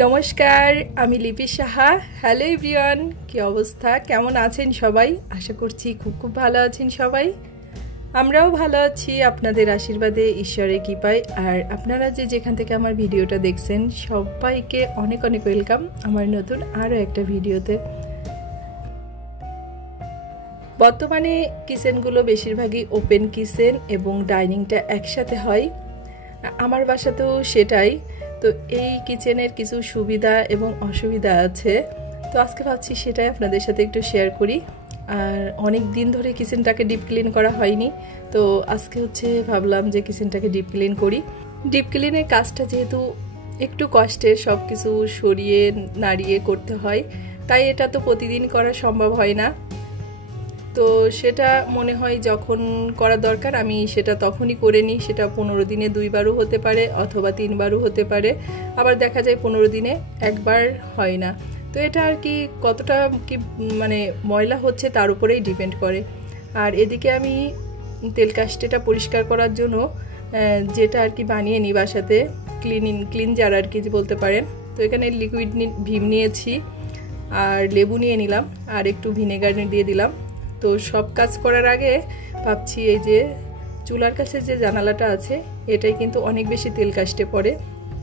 নমস্কার, আমি লিপি সাহা। হ্যালো এভরিওয়ান, কি অবস্থা, কেমন আছেন সবাই? আশা করছি খুব খুব ভালো আছেন সবাই। আমরাও ভালো আছি আপনাদের আশীর্বাদে, ঈশ্বরের কৃপায়। আর আপনারা যে যেখান থেকে আমার ভিডিওটা দেখছেন সবাইকে অনেক অনেক ওয়েলকাম আমার নতুন আরও একটা ভিডিওতে। বর্তমানে কিচেনগুলো বেশিরভাগই ওপেন কিচেন এবং ডাইনিংটা একসাথে হয়। আমার বাসাতেও সেটাই। তো এই কিচেনের কিছু সুবিধা এবং অসুবিধা আছে, তো আজকে ভাবছি সেটাই আপনাদের সাথে একটু শেয়ার করি। আর অনেক দিন ধরে কিচেনটাকে ডিপ ক্লিন করা হয়নি, তো আজকে ভাবলাম যে কিচেনটাকে ডিপ ক্লিন করি। ডিপ ক্লিনের কাজটা যেহেতু একটু কষ্টের, সব কিছু সরিয়ে নাড়িয়ে করতে হয়, তাই এটা তো প্রতিদিন করা সম্ভব হয় না। তো সেটা মনে হয় যখন করা দরকার আমি সেটা তখনই করে নিই। সেটা 15 দিনে 2বারও হতে পারে অথবা 3বারও হতে পারে, আবার দেখা যায় 15 দিনে একবার হয় না। তো এটা আর কি কতটা কি মানে ময়লা হচ্ছে তার উপরেই ডিপেন্ড করে। আর এদিকে আমি তেল কাস্টেটা পরিষ্কার করার জন্য যেটা আর কি বানিয়ে নিই বাসাতে, ক্লিনজার আর কি বলতে পারেন। তো এখানে লিকুইড ভিম নিয়েছি আর লেবু নিয়ে নিলাম আর একটু ভিনেগার দিয়ে দিলাম। তো সব কাজ করার আগে ভাবছি এই যে চুলার কাছে যে জানালাটা আছে এটাই কিন্তু অনেক বেশি তেল কাস্টে পড়ে,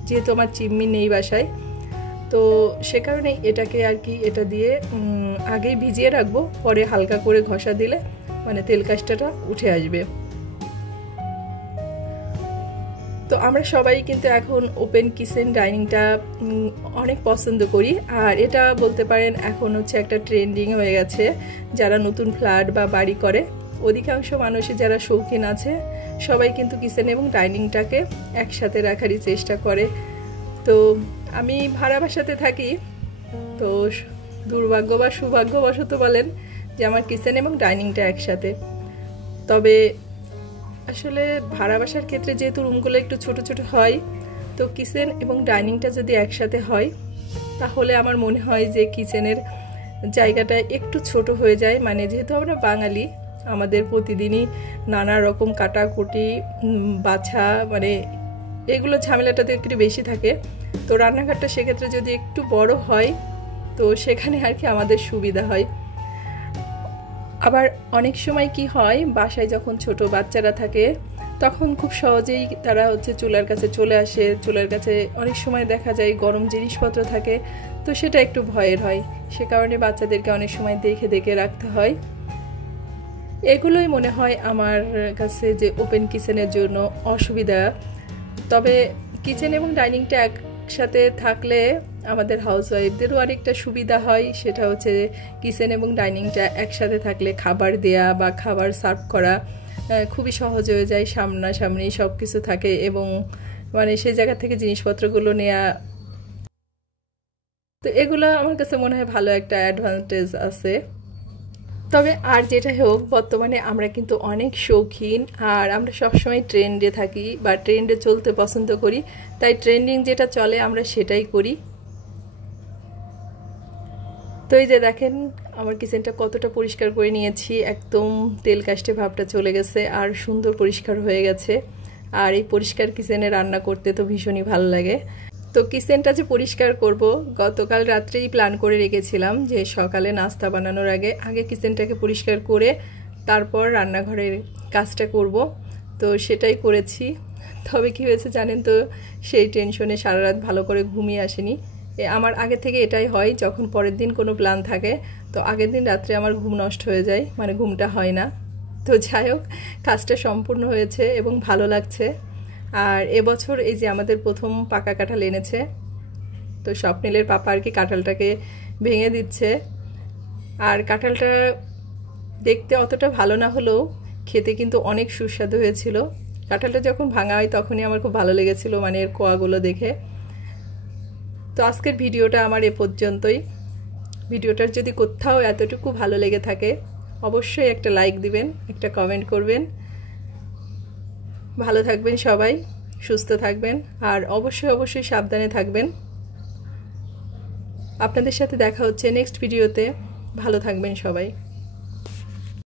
যেহেতু আমার চিমনি নেই বাসায়। তো সে কারণে এটাকে আর কি এটা দিয়ে আগেই ভিজিয়ে রাখবো, পরে হালকা করে ঘষা দিলে মানে তেল কাস্টাটা উঠে আসবে। তো আমরা সবাই কিন্তু এখন ওপেন কিচেন ডাইনিংটা অনেক পছন্দ করি। আর এটা বলতে পারেন এখন একটা ট্রেন্ডিং হয়ে গেছে। যারা নতুন ফ্ল্যাট বা বাড়ি করে অধিকাংশ মানুষই যারা শৌখিন আছে সবাই কিন্তু কিচেন এবং ডাইনিংটাকে একসাথে রাখারই চেষ্টা করে। তো আমি ভাড়া বাসাতে থাকি, তো দুর্ভাগ্য বা সৌভাগ্যবশত বলেন যে আমার কিচেন এবং ডাইনিংটা একসাথে। তবে আসলে ভাড়া বাসার ক্ষেত্রে যেহেতু রুমগুলো একটু ছোট ছোট হয়, তো কিচেন এবং ডাইনিংটা যদি একসাথে হয় তাহলে আমার মনে হয় যে কিচেনের জায়গাটা একটু ছোট হয়ে যায়। মানে যেহেতু আমরা বাঙালি, আমাদের প্রতিদিনই নানা রকম কাটাকুটি বাছা মানে এগুলো ঝামেলাটা তো একটু বেশি থাকে। তো রান্নাঘরটা সেক্ষেত্রে যদি একটু বড় হয় তো সেখানে আর কি আমাদের সুবিধা হয়। আবার অনেক সময় কি হয়, বাসায় যখন ছোট বাচ্চারা থাকে তখন খুব সহজেই তারা চুলার কাছে চলে আসে। চুলার কাছে অনেক সময় দেখা যায় গরম জিনিসপত্র থাকে, তো সেটা একটু ভয়ের হয়। সে কারণে বাচ্চাদেরকে অনেক সময় দেখে দেখে রাখতে হয়। এগুলোই মনে হয় আমার কাছে যে ওপেন কিচেনের জন্য অসুবিধা। তবে কিচেন এবং ডাইনিংটা একসাথে থাকলে আমাদের হাউসওয়াইফদেরও আরেকটা সুবিধা হয়, সেটা কিচেন এবং ডাইনিংটা একসাথে থাকলে খাবার দেয়া বা খাবার সার্ভ করা খুবই সহজ হয়ে যায়। সামনাসামনি সব কিছু থাকে এবং মানে সেই জায়গা থেকে জিনিসপত্রগুলো নেওয়া, তো এগুলো আমার কাছে মনে হয় ভালো একটা অ্যাডভান্টেজ আছে। তবে আর যেটা হোক, বর্তমানে আমরা কিন্তু অনেক শৌখিন আর আমরা সবসময় ট্রেন্ডে থাকি বা ট্রেন্ডে চলতে পছন্দ করি, তাই ট্রেন্ডিং যেটা চলে আমরা সেটাই করি। তো এই যে দেখেন আমার কিচেনটা কতটা পরিষ্কার করে নিয়েছি, একদম তেল কাস্টে ভাবটা চলে গেছে আর সুন্দর পরিষ্কার হয়ে গেছে। আর এই পরিষ্কার কিচেনে রান্না করতে তো ভীষণই ভালো লাগে। তো কিচেনটা যে পরিষ্কার করব গতকাল রাত্রেই প্ল্যান করে রেখেছিলাম যে সকালে নাস্তা বানানোর আগে কিচেনটাকে পরিষ্কার করে তারপর রান্নাঘরের কাজটা করব। তো সেটাই করেছি। তবে কি হয়েছে জানেন তো, সেই টেনশনে সারা রাত ভালো করে ঘুমিয়ে আসেনি। আমার আগে থেকে এটাই হয়, যখন পরের দিন কোনো প্ল্যান থাকে তো আগের দিন রাত্রে আমার ঘুম নষ্ট হয়ে যায়, মানে ঘুমটা হয় না। তো যাই হোক, কাজটা সম্পূর্ণ হয়েছে এবং ভালো লাগছে। আর এবছর এই যে আমাদের প্রথম পাকা কাঁঠাল এনেছে, তো স্বপ্নিলের পাপা আর কি কাঁঠালটাকে ভেঙে দিচ্ছে। আর কাঁঠালটা দেখতে অতটা ভালো না হলেও খেতে কিন্তু অনেক সুস্বাদু হয়েছিল। কাঁঠালটা যখন ভাঙা হয় তখনই আমার খুব ভালো লেগেছিল, মানে এর কোয়াগুলো দেখে। তো আজকের ভিডিওটা আমার এ পর্যন্তই। ভিডিওটার যদি কোথাও এতটুকু ভালো লেগে থাকে অবশ্যই একটা লাইক দিবেন, একটা কমেন্ট করবেন। ভালো থাকবেন সবাই, সুস্থ থাকবেন আর অবশ্যই সাবধানে থাকবেন। আপনাদের সাথে দেখা হচ্ছে নেক্সট ভিডিওতে। ভালো থাকবেন সবাই।